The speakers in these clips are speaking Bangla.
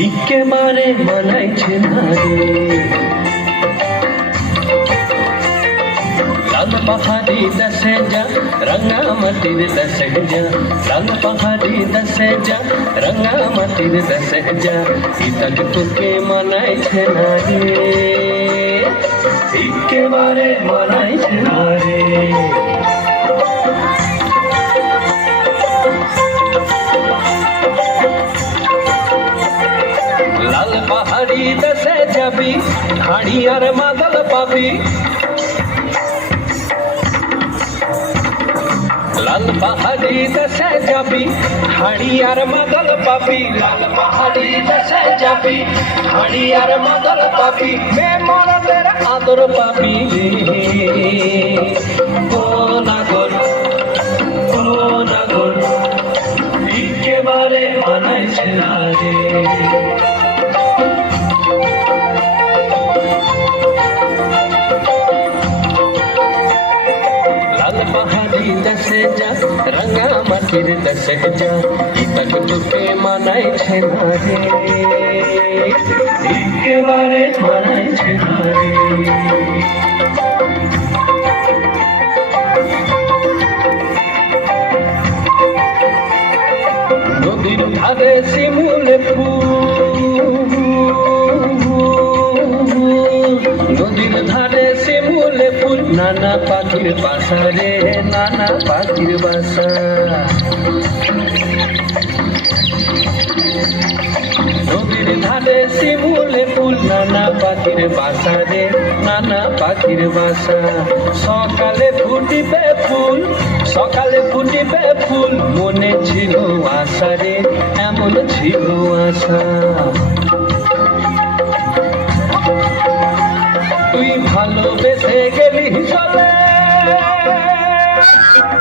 একেবারে মানাইছে না রে। লাল পাহাড়ি দশে যা রঙা মাটির দশে যা, লাল পাহাড়ি দশে যা রঙা মাটির দশে যা, ইতক তোকে মানাইছে না রে, একেবারে মানাইছে না রে। লাল পাহাড়ি দেশে যাবি হাড়ি আর মাদল পাবি, লাল পাহাড়ি দেশে যাবি হাড়ি আর মাদল পাবি, লাল পাহাড়ি দেশে যাবি হাড়ি আর মাদল পাবি, মেমরদের আদর পাবি ও নাগর ও নাগর, একেবারে মানাইছে না রে। লাল পাহাড়ি দেশে যা রঙা মাটির দেশে যা, ইতক তোকে মানাইছে না রে, একেবারে মানাইছে না রে। নদীর ধারে শিমুল ফুল, নদীর ধারে শিমুল ফুল, নানা পাখির বাসা রে, নানা পাখির বাসা। নদীর ধারে শিমুল ফুল, নানা পাখির বাসা রে, নানা পাখির বাসা। সকালে ফুটিবে ফুল, সকালে ফুটিবে ফুল, মনে ছিল আশা রে, এমন ছিল আশা। তুই ভালোবেসে গেলি চলে,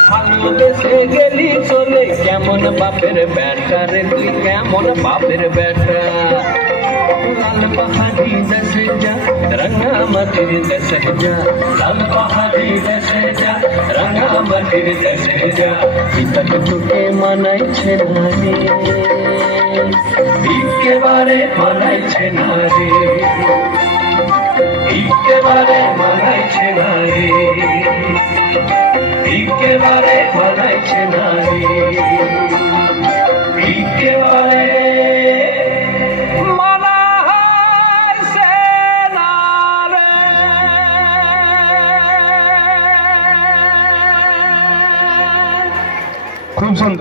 ভালোবেসে গেলি চলে, কেমন বাপের বেটা রে তুই, কেমন বাপের বেটা। লাল পাহাড়ি দেশে যা রঙা মাটির দেশে যা, লাল পাহাড়ি দেশে যা রঙা মাটির দেশে যা, ইতক তোকে মানাইছে না রে, একেবারে মানাইছে না রে, একেবারে মানাইছে না রে, একেবারে মানাইছে না রে, একেবারে মানাইছে না রে। খুব সুন্দর।